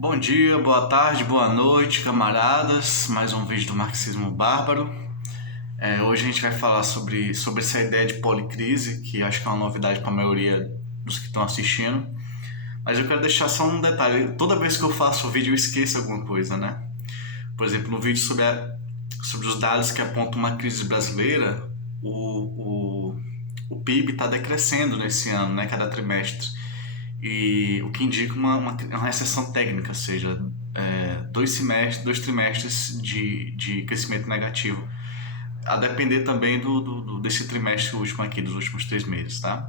Bom dia, boa tarde, boa noite, camaradas. Mais um vídeo do Marxismo Bárbaro. Hoje a gente vai falar sobre essa ideia de policrise, que acho que é uma novidade para a maioria dos que estão assistindo. Mas eu quero deixar só um detalhe. Toda vez que eu faço o vídeo eu esqueço alguma coisa, né? Por exemplo, no vídeo sobre os dados que apontam uma crise brasileira, o PIB está decrescendo nesse ano, né? Cada trimestre. E o que indica uma recessão técnica, ou seja, dois trimestres de crescimento negativo, a depender também desse trimestre último aqui, dos últimos 3 meses, tá?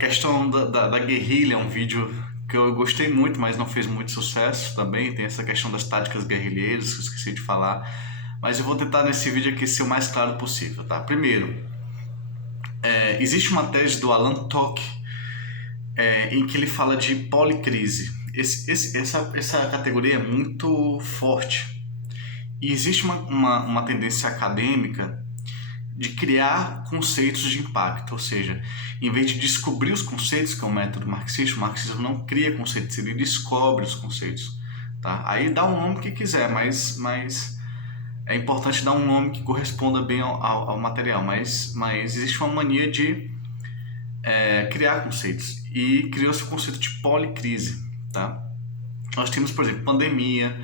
Questão da guerrilha, é um vídeo que eu gostei muito, mas não fez muito sucesso também. Tem essa questão das táticas guerrilheiras, que eu esqueci de falar. Mas eu vou tentar nesse vídeo aqui ser o mais claro possível, tá? Primeiro, existe uma tese do Alan Tuck em que ele fala de policrise. Essa categoria é muito forte. E existe uma tendência acadêmica de criar conceitos de impacto, ou seja, em vez de descobrir os conceitos, que é o método marxista, o marxismo não cria conceitos, ele descobre os conceitos. Tá? Aí dá o nome que quiser, mas é importante dar um nome que corresponda bem ao material, mas existe uma mania de criar conceitos, e criou-se o conceito de policrise. Tá? Nós temos, por exemplo, pandemia,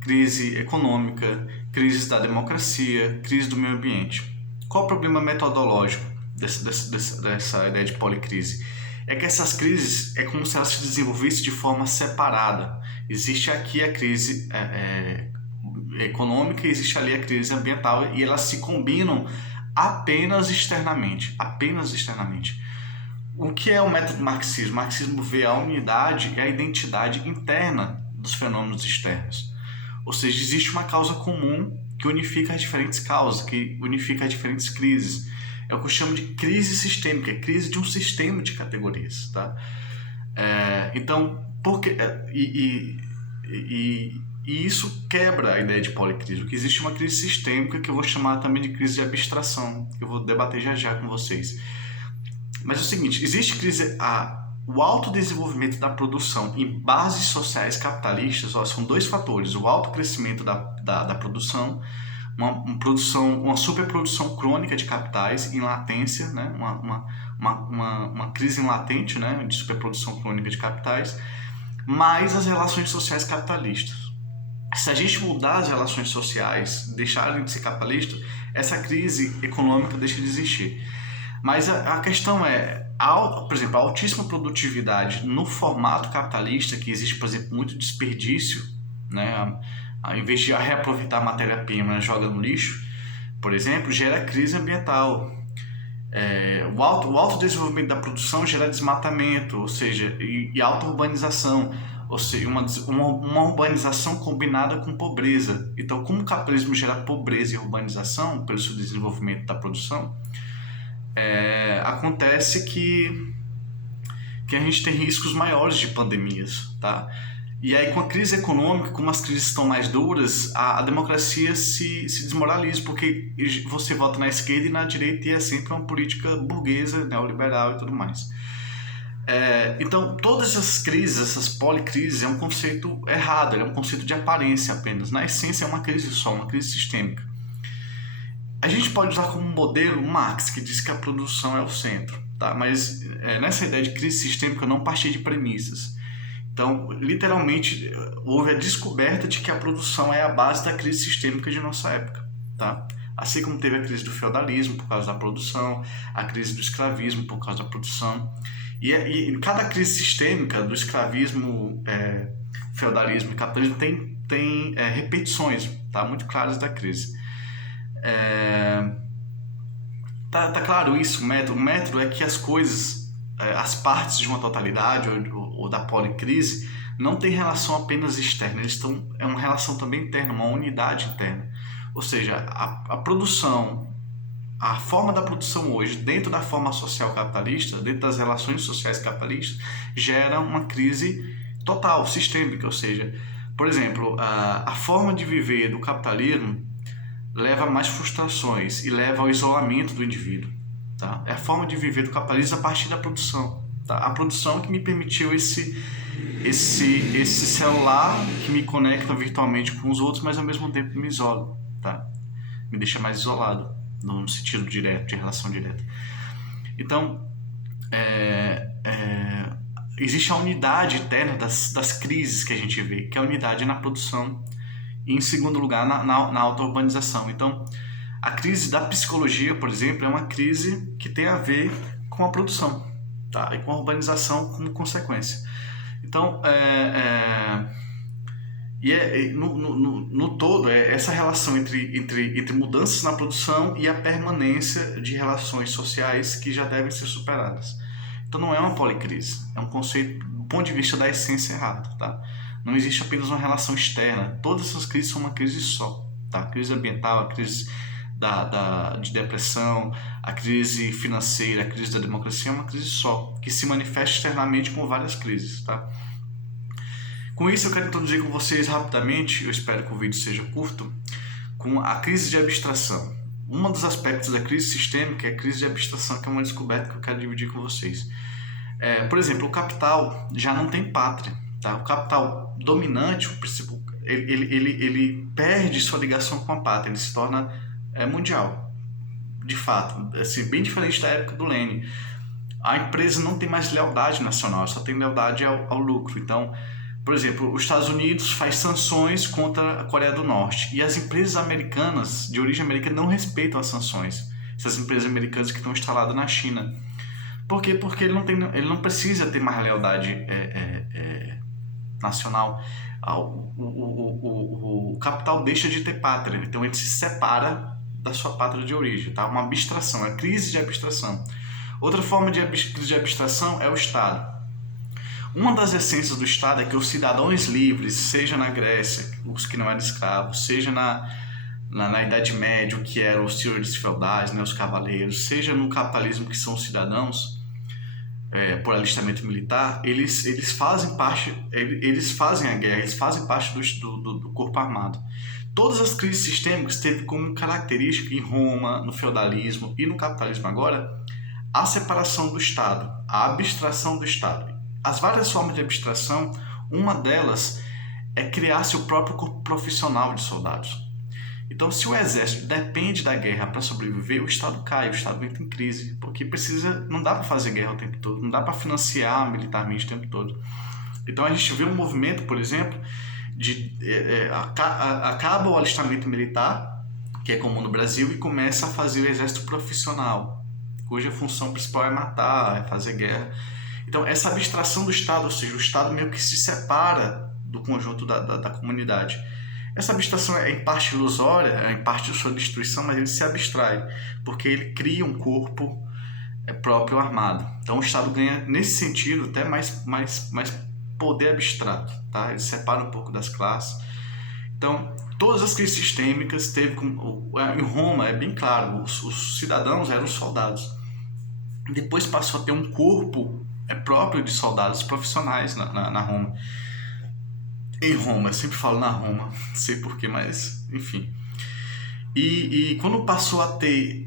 crise econômica, crise da democracia, crise do meio ambiente. Qual o problema metodológico dessa ideia de policrise? É que essas crises é como se elas se desenvolvessem de forma separada. Existe aqui a crise econômica e existe ali a crise ambiental, e elas se combinam apenas externamente. O que é o método marxismo? O marxismo vê a unidade e a identidade interna dos fenômenos externos. Ou seja, existe uma causa comum que unifica as diferentes causas, que unifica as diferentes crises. É o que eu chamo de crise sistêmica, é crise de um sistema de categorias. Tá? Então, isso quebra a ideia de policrise, porque existe uma crise sistêmica que eu vou chamar também de crise de abstração, que eu vou debater já com vocês. Mas é o seguinte, existe crise... O autodesenvolvimento da produção em bases sociais capitalistas, são dois fatores: o alto crescimento da produção, uma superprodução crônica de capitais em latência, né? uma crise em latente, né? De superprodução crônica de capitais, mais as relações sociais capitalistas. Se a gente mudar as relações sociais, deixarem de ser capitalistas, essa crise econômica deixa de existir. Mas a questão é, por exemplo, a altíssima produtividade no formato capitalista, que existe, por exemplo, muito desperdício, né? Em vez de reaproveitar a matéria-prima, joga no lixo, por exemplo, gera crise ambiental. O alto desenvolvimento da produção gera desmatamento, ou seja, e alta urbanização, ou seja, uma urbanização combinada com pobreza. Então, como o capitalismo gera pobreza e urbanização pelo seu desenvolvimento da produção, acontece que a gente tem riscos maiores de pandemias, tá? E aí, com a crise econômica, como as crises estão mais duras, a democracia se desmoraliza, porque você vota na esquerda e na direita, e é sempre uma política burguesa, neoliberal e tudo mais. Então, todas essas crises, essas policrises, é um conceito errado, é um conceito de aparência apenas. Na essência, é uma crise só, uma crise sistêmica. A gente pode usar como modelo Marx, que diz que a produção é o centro, tá? Mas nessa ideia de crise sistêmica eu não parti de premissas. Então, literalmente, houve a descoberta de que a produção é a base da crise sistêmica de nossa época, tá? Assim como teve a crise do feudalismo por causa da produção, a crise do escravismo por causa da produção. E cada crise sistêmica do escravismo, feudalismo e capitalismo tem repetições, tá? Muito claras da crise. Tá claro isso? O método é que as coisas, as partes de uma totalidade ou da policrise não tem relação apenas externa, é uma relação também interna, uma unidade interna. Ou seja, a produção, a forma da produção hoje, dentro da forma social capitalista, dentro das relações sociais capitalistas, gera uma crise total, sistêmica. Ou seja, por exemplo, a forma de viver do capitalismo leva a mais frustrações e leva ao isolamento do indivíduo. Tá? É a forma de viver do capitalismo a partir da produção. Tá? A produção que me permitiu esse celular que me conecta virtualmente com os outros, mas ao mesmo tempo me isola, tá? Me deixa mais isolado, no sentido direto, de relação direta. Então, existe a unidade interna das crises que a gente vê, que é a unidade na produção e, em segundo lugar, na auto-urbanização. Então, a crise da psicologia, por exemplo, é uma crise que tem a ver com a produção, tá? E com a urbanização como consequência. Então, no todo, essa relação entre mudanças na produção e a permanência de relações sociais que já devem ser superadas. Então não é uma policrise, é um conceito do ponto de vista da essência errado, tá? Não existe apenas uma relação externa, todas essas crises são uma crise só, tá? A crise ambiental, a crise de depressão, a crise financeira, a crise da democracia é uma crise só, que se manifesta externamente com várias crises, tá? Com isso eu quero introduzir com vocês rapidamente, eu espero que o vídeo seja curto, com a crise de abstração. Um dos aspectos da crise sistêmica é a crise de abstração, que é uma descoberta que eu quero dividir com vocês. Por exemplo, o capital já não tem pátria. Tá? O capital dominante, ele perde sua ligação com a pátria, ele se torna mundial. De fato, assim, bem diferente da época do Lenin. A empresa não tem mais lealdade nacional, só tem lealdade ao lucro. Então, por exemplo, os Estados Unidos faz sanções contra a Coreia do Norte e as empresas americanas, de origem americana, não respeitam as sanções. Essas empresas americanas que estão instaladas na China. Por quê? Porque ele não precisa ter mais lealdade nacional. O capital deixa de ter pátria, então ele se separa da sua pátria de origem. Tá? Uma abstração, é crise de abstração. Outra forma de crise de abstração é o Estado. Uma das essências do Estado é que os cidadãos livres, seja na Grécia, os que não eram escravos, seja na Idade Média, que eram os senhores feudais, né, os cavaleiros, seja no capitalismo, que são os cidadãos, por alistamento militar, eles fazem parte, eles fazem a guerra, eles fazem parte do corpo armado. Todas as crises sistêmicas teve como característica, em Roma, no feudalismo e no capitalismo agora, a separação do Estado, a abstração do Estado. As várias formas de abstração, uma delas é criar seu próprio corpo profissional de soldados. Então, se o exército depende da guerra para sobreviver, o Estado cai, o Estado entra em crise, porque não dá para fazer guerra o tempo todo, não dá para financiar militarmente o tempo todo. Então, a gente vê um movimento, por exemplo, acaba o alistamento militar, que é comum no Brasil, e começa a fazer o exército profissional, cuja função principal é matar, é fazer guerra. Então, essa abstração do Estado, ou seja, o Estado meio que se separa do conjunto da comunidade. Essa abstração é em parte ilusória, é em parte de sua destruição, mas ele se abstrai, porque ele cria um corpo próprio armado. Então, o Estado ganha, nesse sentido, até mais poder abstrato. Tá? Ele separa um pouco das classes. Então, todas as crises sistêmicas teve... Em Roma, é bem claro, os cidadãos eram soldados. Depois passou a ter um corpo próprio de soldados profissionais na Roma. Em Roma, eu sempre falo na Roma, não sei porquê, mas enfim. E quando passou a ter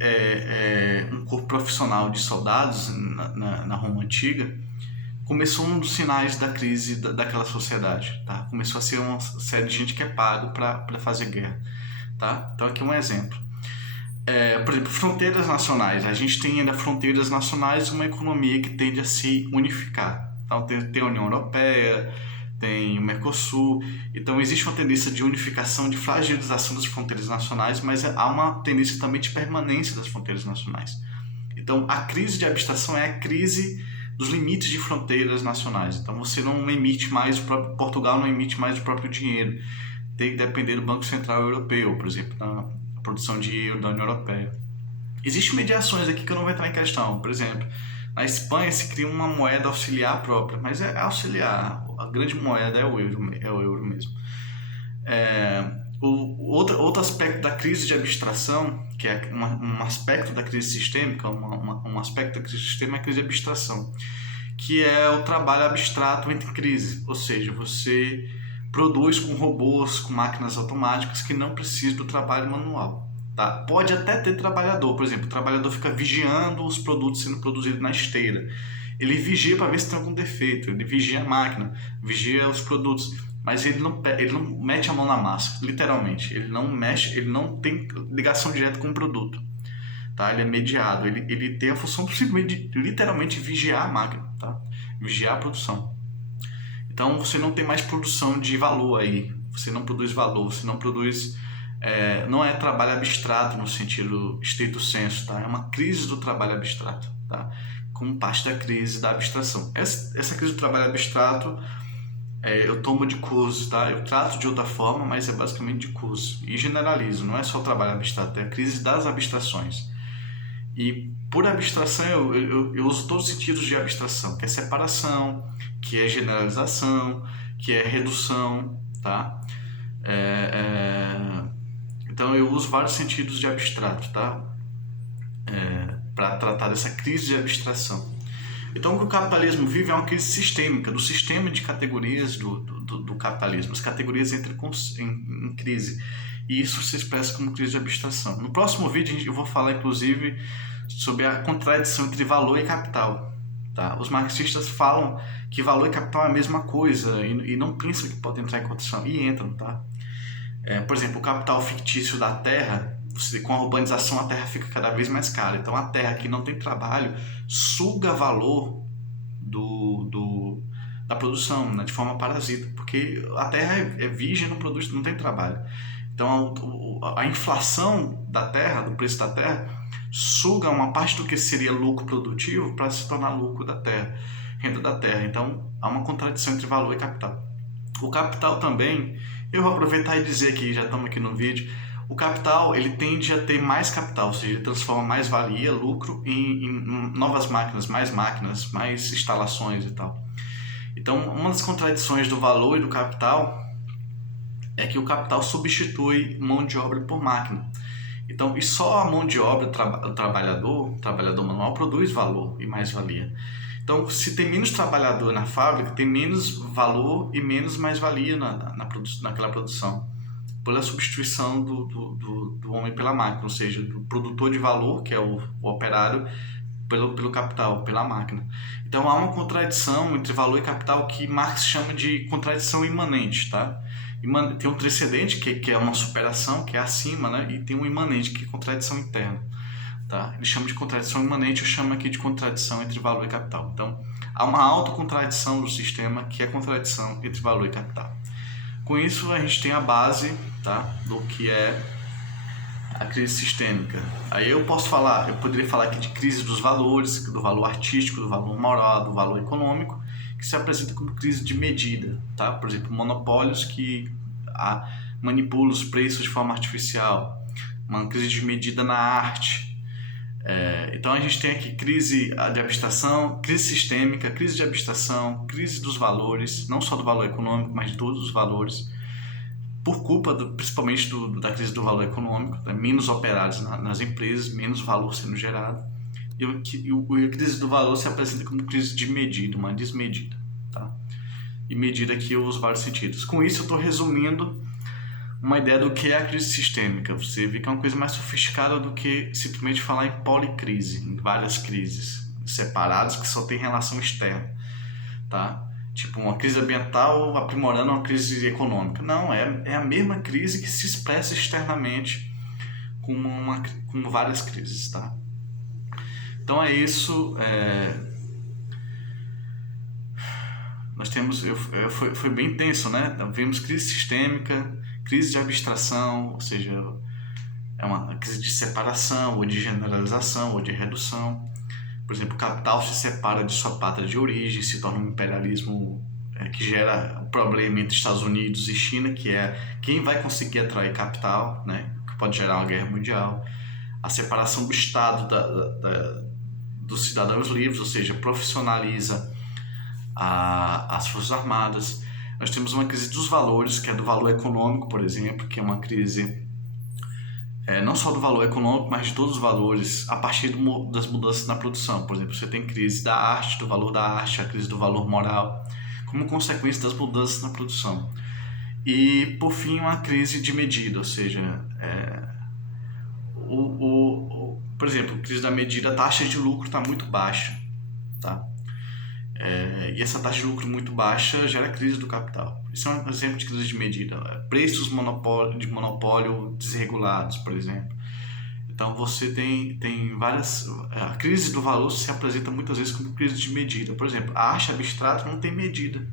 um corpo profissional de soldados na Roma Antiga, começou um dos sinais da crise daquela sociedade. Tá? Começou a ser uma série de gente que é pago para fazer guerra. Tá? Então aqui um exemplo. Por exemplo, fronteiras nacionais. A gente tem ainda fronteiras nacionais, uma economia que tende a se unificar. Então tem a União Europeia, tem o Mercosul. Então existe uma tendência de unificação, de fragilização das fronteiras nacionais, mas há uma tendência também de permanência das fronteiras nacionais. Então a crise de abstração é a crise dos limites de fronteiras nacionais. Então você não emite mais, Portugal não emite mais o próprio dinheiro. Tem que depender do Banco Central Europeu, por exemplo, na produção de euro da União Europeia. Existem mediações aqui que eu não vou entrar em questão. Por exemplo, na Espanha se cria uma moeda auxiliar própria, mas é auxiliar. A grande moeda é o euro mesmo. Outro aspecto da crise de abstração, que é um aspecto da crise sistêmica, um aspecto da crise sistêmica é a crise de abstração, que é o trabalho abstrato entre crise, ou seja, você produz com robôs, com máquinas automáticas que não precisam do trabalho manual. Tá? Pode até ter trabalhador, por exemplo, o trabalhador fica vigiando os produtos sendo produzidos na esteira. Ele vigia para ver se tem algum defeito, ele vigia a máquina, vigia os produtos, mas ele não mete a mão na massa, literalmente. Ele não mexe, ele não tem ligação direta com o produto, tá? Ele é mediado, ele tem a função simplesmente de literalmente vigiar a máquina, tá? Vigiar a produção. Então você não tem mais produção de valor aí, você não produz valor, você não produz, não é trabalho abstrato no sentido estrito sensu, tá? É uma crise do trabalho abstrato, tá? Como parte da crise da abstração. Essa crise do trabalho abstrato eu tomo de curso, tá? Eu trato de outra forma, mas é basicamente de curso. E generalizo, não é só o trabalho abstrato, é a crise das abstrações. E por abstração eu uso todos os sentidos de abstração, que é separação, que é generalização, que é redução, tá? Então eu uso vários sentidos de abstrato, tá? Para tratar dessa crise de abstração. Então o que o capitalismo vive é uma crise sistêmica, do sistema de categorias do capitalismo. As categorias entram em crise. E isso se expressa como crise de abstração. No próximo vídeo eu vou falar, inclusive, sobre a contradição entre valor e capital. Tá? Os marxistas falam que valor e capital é a mesma coisa e não pensam que pode entrar em contradição. E entram, tá? Por exemplo, o capital fictício da terra, com a urbanização a terra fica cada vez mais cara. Então a terra que não tem trabalho suga valor da produção, né, de forma parasita, porque a terra é virgem, não produz, não tem trabalho. Então a inflação da terra, do preço da terra, suga uma parte do que seria lucro produtivo para se tornar lucro da terra, renda da terra. Então há uma contradição entre valor e capital. O capital também, eu vou aproveitar e dizer aqui, já estamos aqui no vídeo, o capital ele tende a ter mais capital, ou seja, ele transforma mais valia, lucro em novas máquinas, mais instalações e tal. Então, uma das contradições do valor e do capital é que o capital substitui mão de obra por máquina. Então, e só a mão de obra, o trabalhador manual, produz valor e mais valia. Então, se tem menos trabalhador na fábrica, tem menos valor e menos mais-valia naquela produção, pela substituição do homem pela máquina, ou seja, do produtor de valor, que é o operário, pelo capital, pela máquina. Então, há uma contradição entre valor e capital que Marx chama de contradição imanente, tá? Tem um transcendente, que é uma superação, que é acima, né? E tem um imanente, que é contradição interna. Tá? Ele chama de contradição imanente, eu chamo aqui de contradição entre valor e capital. Então, há uma autocontradição do sistema que é contradição entre valor e capital. Com isso, a gente tem a base, tá, do que é a crise sistêmica. Aí eu poderia falar aqui de crise dos valores, do valor artístico, do valor moral, do valor econômico, que se apresenta como crise de medida, tá? Por exemplo, monopólios que manipulam os preços de forma artificial, uma crise de medida na arte. Então a gente tem aqui crise de abstração, crise sistêmica, crise de abstração, crise dos valores, não só do valor econômico, mas de todos os valores, por culpa principalmente da crise do valor econômico, né? Menos operários nas empresas, menos valor sendo gerado, e a crise do valor se apresenta como crise de medida, uma desmedida. Tá? E medida aqui eu uso vários sentidos. Com isso eu estou resumindo uma ideia do que é a crise sistêmica. Você vê que é uma coisa mais sofisticada do que simplesmente falar em policrise, em várias crises separadas que só tem relação externa, tá? Tipo uma crise ambiental aprimorando uma crise econômica. Não, é a mesma crise que se expressa externamente com várias crises, tá? Então é isso. Nós temos, foi bem intenso, né? Vimos crise sistêmica, crise de abstração, ou seja, é uma crise de separação, ou de generalização, ou de redução. Por exemplo, o capital se separa de sua pátria de origem, se torna um imperialismo que gera um problema entre Estados Unidos e China, que é quem vai conseguir atrair capital, né? Que pode gerar uma guerra mundial. A separação do Estado dos cidadãos livres, ou seja, profissionaliza as Forças Armadas. Nós temos uma crise dos valores, que é do valor econômico, por exemplo, que é uma crise não só do valor econômico, mas de todos os valores, a partir das mudanças na produção. Por exemplo, você tem crise da arte, do valor da arte, a crise do valor moral, como consequência das mudanças na produção. E, por fim, uma crise de medida, ou seja, por exemplo, crise da medida, a taxa de lucro está muito baixa, tá? E essa taxa de lucro muito baixa gera crise do capital. Isso é um exemplo de crise de medida. Preços de monopólio desregulados, por exemplo. Então você tem várias... A crise do valor se apresenta muitas vezes como crise de medida. Por exemplo, a arte abstrata não tem medida.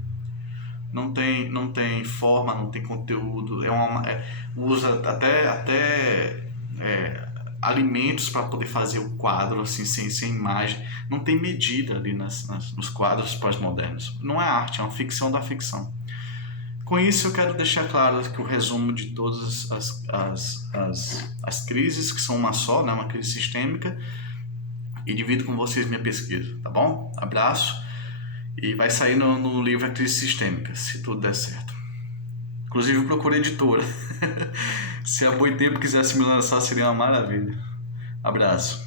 Não tem forma, não tem conteúdo. Usa alimentos para poder fazer o quadro assim, sem imagem. Não tem medida ali nos quadros pós-modernos. Não é arte, é uma ficção da ficção. Com isso, eu quero deixar claro que o resumo de todas as crises, que são uma só, né, uma crise sistêmica, e divido com vocês minha pesquisa, tá bom? Abraço, e vai sair no livro A Crise Sistêmica, se tudo der certo. Inclusive, eu procuro editora. Se a Boitempo quisesse me lançar, seria uma maravilha. Abraço.